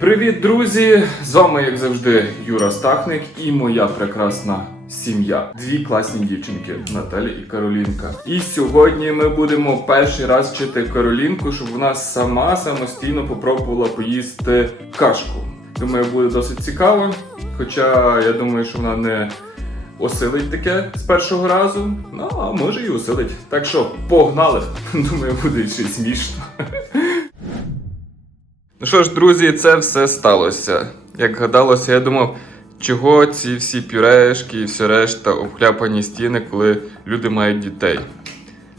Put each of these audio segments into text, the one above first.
Привіт, друзі! З вами, як завжди, Юра Стахник і моя прекрасна сім'я. Дві класні дівчинки Наталі і Каролінка. І сьогодні ми будемо перший раз вчити Каролінку, щоб вона сама самостійно попробувала поїсти кашку. Думаю, буде досить цікаво. Хоча я думаю, що вона не осилить таке з першого разу. Ну, а може і осилить. Так що погнали! Думаю, буде ще смішно. Що ж, друзі, це все сталося. Як гадалося, я думав, чого ці всі пюрешки і все решта обхляпані стіни, коли люди мають дітей.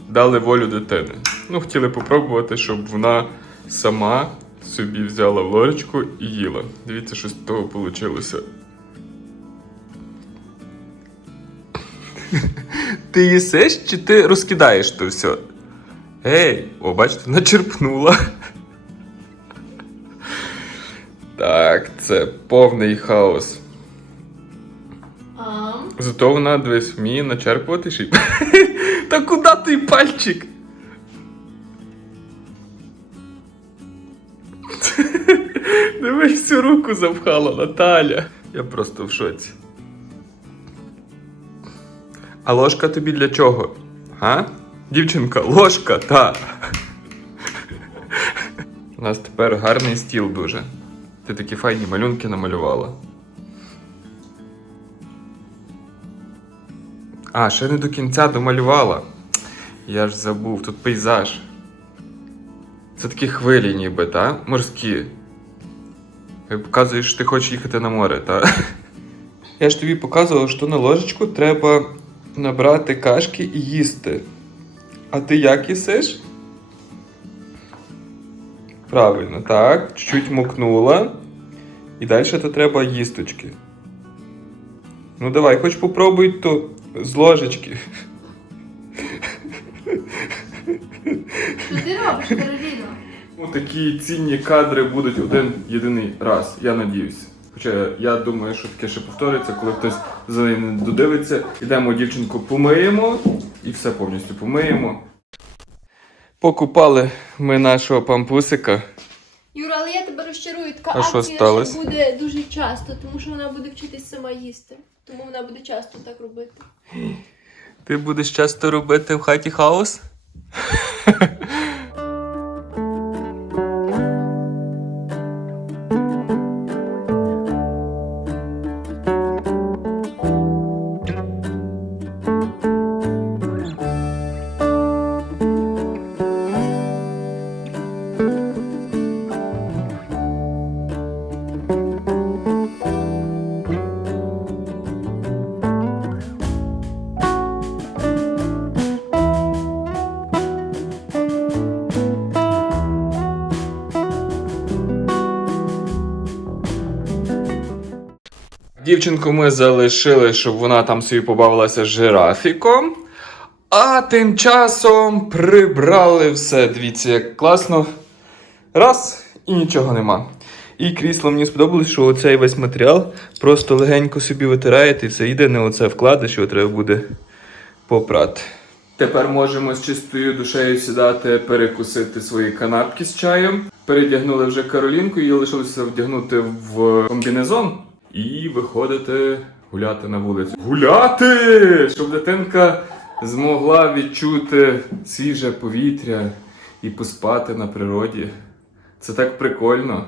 Дали волю дитини. Ну, хотіли попробувати, щоб вона сама собі взяла ложечку і їла. Дивіться, що з того вийшло. Ти їсиш чи ти розкидаєш то все? Ей, о, бачите, начерпнула. Це повний хаос. А, Зато вона дивись, вміє начерпувати шип. Та куди той пальчик? Дивись, всю руку запхала Наталя. Я просто в шоці. А ложка тобі для чого? А? Дівчинка, ложка, та. У нас тепер гарний стіл дуже. Ти такі файні малюнки намалювала. А, ще не до кінця домалювала. Я ж забув, тут пейзаж. Це такі хвилі ніби, та? Морські. Ти показуєш, що ти хочеш їхати на море, та? Я ж тобі показував, що на ложечку треба набрати кашки і їсти. А ти як їсиш? Правильно, так. Чуть-чуть мокнула. І далі то треба їсточки. Ну давай, хоч попробуй то з ложечки. що ти робиш, Кароліно? Ну, такі цінні кадри будуть один єдиний раз, я надіюся. Хоча я думаю, що таке ще повториться, коли хтось за нею не додивиться. Ідемо дівчинку помиємо і все повністю помиємо. Покупали ми нашого пампусика. Юра, але я тебе розчарую, така А що акція сталося? ще буде дуже часто, тому що вона буде вчитись сама їсти. Тому вона буде часто так робити. Ти будеш часто робити в хаті хаос? Дівчинку ми залишили, щоб вона там собі побавилася з жирафіком. А тим часом прибрали все. Дивіться, як класно. Раз і нічого нема. І крісло мені сподобалось, що оцей весь матеріал просто легенько собі витираєте і все йде, не оце вкладиш, його треба буде попрати. Тепер можемо з чистою душею сідати, перекусити свої канапки з чаєм. Передягнули вже Каролінку, її лишилося вдягнути в комбінезон і виходити гуляти на вулицю. Гуляти! Щоб дитинка змогла відчути свіже повітря і поспати на природі. Це так прикольно.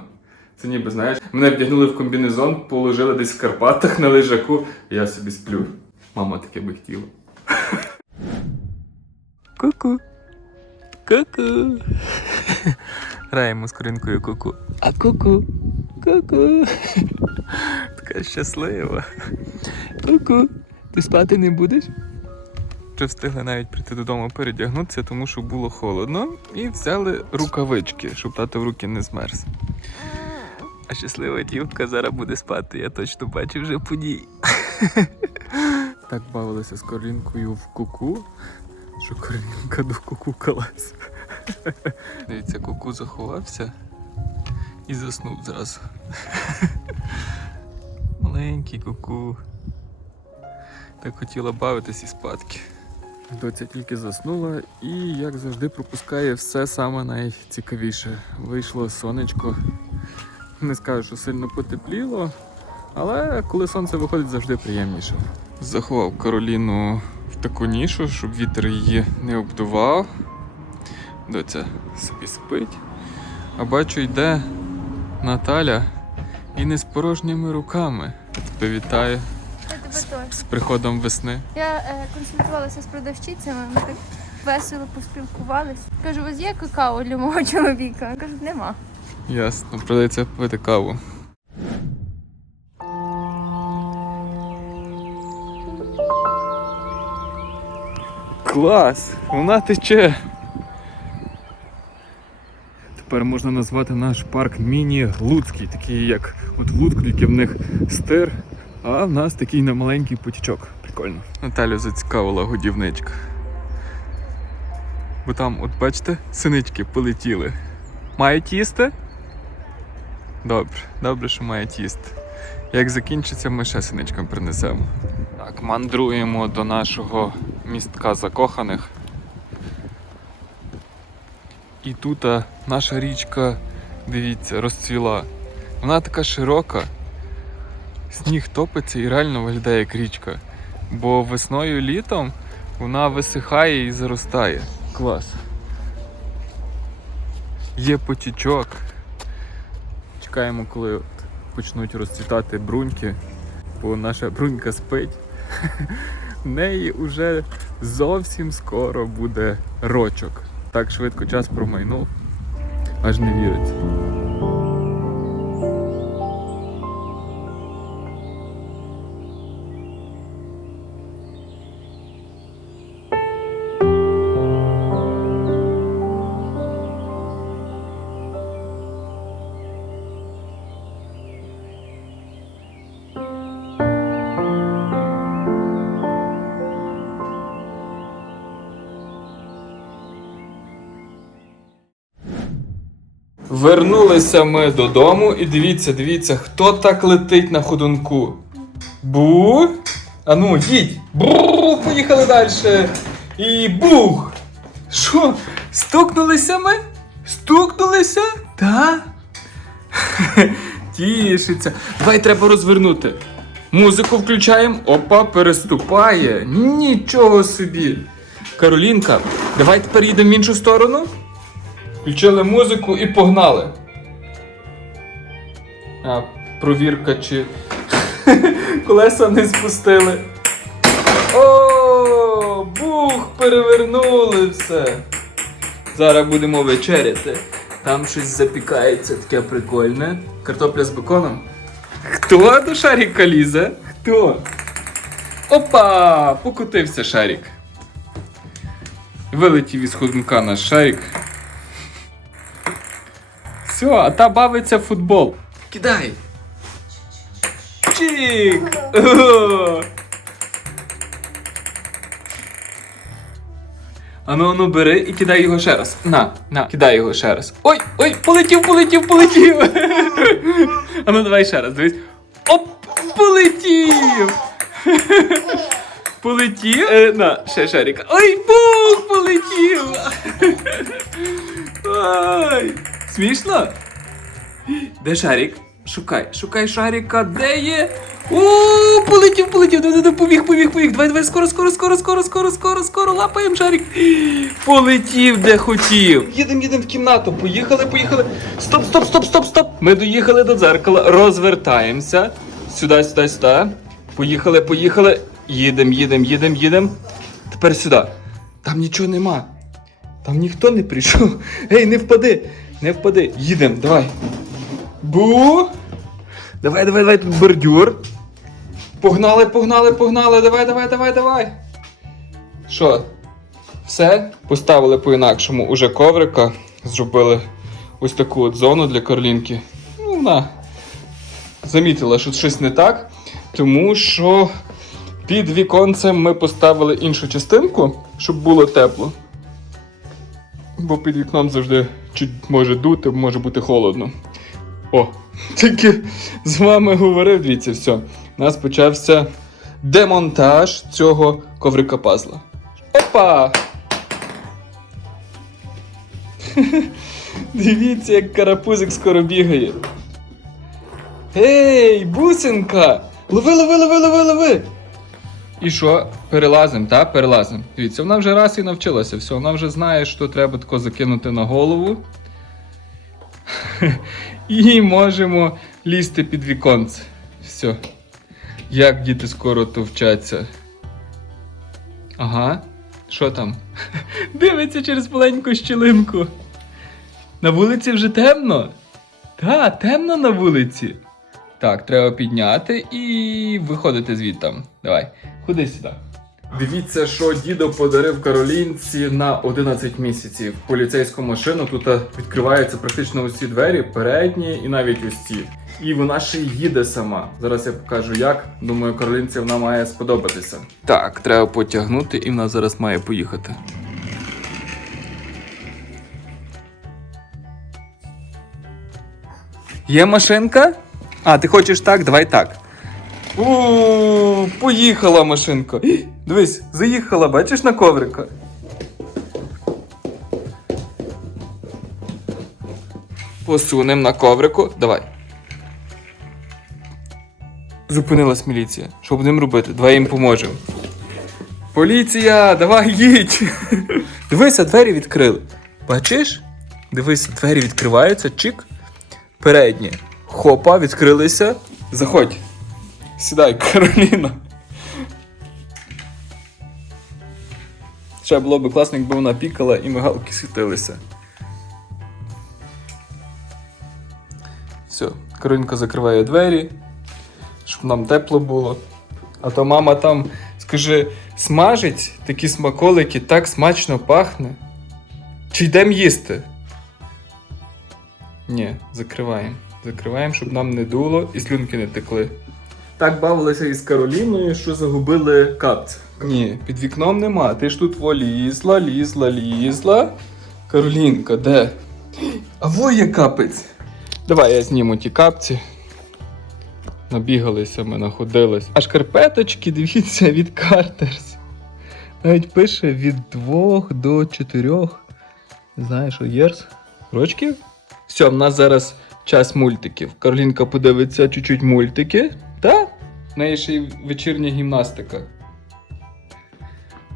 Це ніби знаєш, мене вдягнули в комбінезон, положили десь в Карпатах на лежаку, і я собі сплю. Мама таке би хотіла. Ку-ку. Ку-ку. Граємо з коринкою ку-ку. А ку-ку. Ку-ку. Така щаслива. Ку-ку. Ти спати не будеш? Вже встигли навіть прийти додому передягнутися, тому що було холодно, і взяли рукавички, щоб тато в руки не змерз. А щаслива дівка зараз буде спати, я точно бачу вже по ній. Так бавилися з корінкою в куку, що корінка докукукалась. Дивіться, куку заховався і заснув зразу. Маленький куку. Так хотіла бавитись і спадки. Доця тільки заснула і, як завжди, пропускає все саме найцікавіше. Вийшло сонечко, Не скажу, що сильно потепліло, але коли сонце виходить, завжди приємніше. Заховав Кароліну в таку нішу, щоб вітер її не обдував. Доця собі спить. А бачу, йде Наталя і не з порожніми руками. Тебе вітаю Я тебе з, з приходом весни. Я е, консультувалася з продавщицями, ми так весело поспілкувалися. Кажу, у вас є какао для мого чоловіка? Кажуть, нема. Ясно, придеться пити каву. Клас! Вона тече. Тепер можна назвати наш парк міні-Луцький, такий як от в Луцьку, тільки в них стир, а в нас такий немаленький потічок. Прикольно. Наталю зацікавила годівничка. Бо там, от бачите, синички полетіли. Мають їсти? Добре, добре, що мають їсти. Як закінчиться, ми ще синичкам принесемо. Так, мандруємо до нашого містка закоханих. І тут наша річка, дивіться, розцвіла. Вона така широка. Сніг топиться і реально виглядає як річка. Бо весною літом вона висихає і заростає. Клас. Є потічок. Чекаємо, коли почнуть розцвітати бруньки, бо наша брунька спить. В неї вже зовсім скоро буде рочок. Так швидко час промайнув, аж не віриться. Вернулися ми додому і дивіться, дивіться, хто так летить на ходунку. Бу. А ну, їдь. Бру, поїхали далі. І бух. Що? Стукнулися ми? Стукнулися? Та? Тішиться. Давай треба розвернути. Музику включаємо. Опа, переступає. Нічого собі. Каролінка, давай тепер їдемо в іншу сторону. Включили музику і погнали. А, провірка чи колеса не спустили. О, бух, перевернули все. Зараз будемо вечеряти. Там щось запікається таке прикольне. Картопля з беконом. Хто до шарика лізе? Хто? Опа! Покотився шарик. Вилетів із ходунка наш шарик. Все, а та бавиться в футбол. Кидай. Чик! О! Ану, ану, бери і кидай його ще раз. На, на, кидай його ще раз. Ой, ой, полетів, полетів, полетів. Ану, давай ще раз, дивись. Оп, полетів. Полетів. Е, на, ще шарика. Ой, бух, полетів. Ой, смішно? Де шарик? Шукай, шукай шарика, де є? О, полетів, полетів, давай, давай, побіг, побіг, побіг. Давай, давай, скоро, скоро, скоро, скоро, скоро, скоро, скоро, лапаємо шарик. Полетів, де хотів. Їдемо, їдемо в кімнату. Поїхали, поїхали. Стоп, стоп, стоп, стоп, стоп. Ми доїхали до дзеркала, розвертаємося. Сюди, сюди, сюди. Поїхали, поїхали. Їдемо, їдемо, їдемо, їдемо. Тепер сюди. Там нічого нема. Там ніхто не прийшов. Ей, не впади! Не впади. Їдемо, давай. Бу! Давай, давай, давай, тут бордюр. Погнали, погнали, погнали. Давай, давай, давай, давай. Що? Все? Поставили по-інакшому уже коврика. Зробили ось таку от зону для Карлінки. Ну, вона замітила, що щось не так. Тому що під віконцем ми поставили іншу частинку, щоб було тепло. Бо під вікном завжди чуть може дути, може бути холодно. О, тільки з вами говорив, дивіться, все. У нас почався демонтаж цього коврика пазла. Опа! Дивіться, як карапузик скоро бігає. Ей, бусинка! Лови, лови, лови, лови, лови! І що? Перелазим, так? Перелазим. Дивіться, вона вже раз і навчилася. Все, вона вже знає, що треба тако закинути на голову. І можемо лізти під віконце. Все. Як діти скоро то вчаться. Ага. Що там? Дивиться через маленьку щілинку. На вулиці вже темно. Та, темно на вулиці. Так, треба підняти і виходити звідти. Давай, ходи сюди. Дивіться, що дідо подарив Каролінці на 11 місяців. Поліцейську машину тут е, відкриваються практично усі двері, передні і навіть ось ці. І вона ще й їде сама. Зараз я покажу як. Думаю, Каролінці вона має сподобатися. Так, треба потягнути, і вона зараз має поїхати. Є машинка? А, ти хочеш так? Давай так. У, поїхала машинка. Дивись, заїхала, бачиш на коврика. Посунем на коврику. Давай. Зупинилась міліція. Що будемо робити? Давай їм поможемо. Поліція, давай їдь! Дивися, двері відкрили. Бачиш? Дивись, двері відкриваються, чик. Передні. Хопа, відкрилися. Заходь. Сідай, Кароліна. Ще було б класно, якби вона пікала і мигалки світилися. Все, Каролінка закриває двері, щоб нам тепло було. А то мама там, скажи, смажить такі смаколики, так смачно пахне. Чи йдемо їсти? Ні, закриваємо. Закриваємо, щоб нам не дуло і слюнки не текли. Так бавилися із Кароліною, що загубили капці. Ні, під вікном нема. Ти ж тут во лізла, лізла, лізла. Каролінка, де? А во є капець. Давай я зніму ті капці. Набігалися ми, находились. А шкарпеточки, дивіться, від Картерс. Навіть пише від 2 до 4. Не знаю, що єрс. Рочків? Все, в нас зараз час мультиків. Каролінка подивиться чуть-чуть мультики. Та? В неї ще й вечірня гімнастика.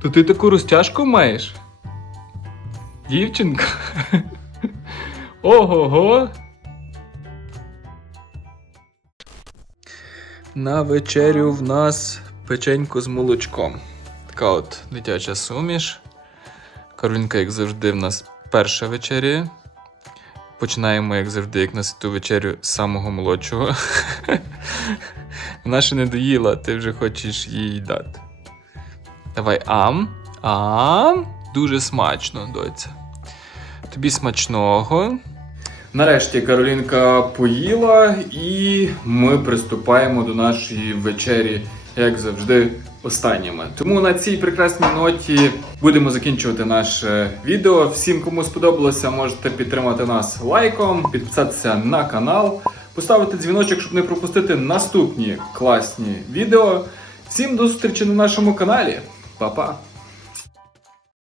То ти таку розтяжку маєш? Дівчинка? Ого-го. На вечерю в нас печенько з молочком. Така от дитяча суміш. Каролінка, як завжди, в нас перша вечеря. Починаємо, як завжди, як на святу вечерю з самого молодшого. Вона ще не доїла, ти вже хочеш їй дати. Давай ам. Ам. Дуже смачно, доця. Тобі смачного. Нарешті Каролінка поїла, і ми приступаємо до нашої вечері, як завжди, останніми. Тому на цій прекрасній ноті будемо закінчувати наше відео. Всім, кому сподобалося, можете підтримати нас лайком, підписатися на канал, поставити дзвіночок, щоб не пропустити наступні класні відео. Всім до зустрічі на нашому каналі. Па-па!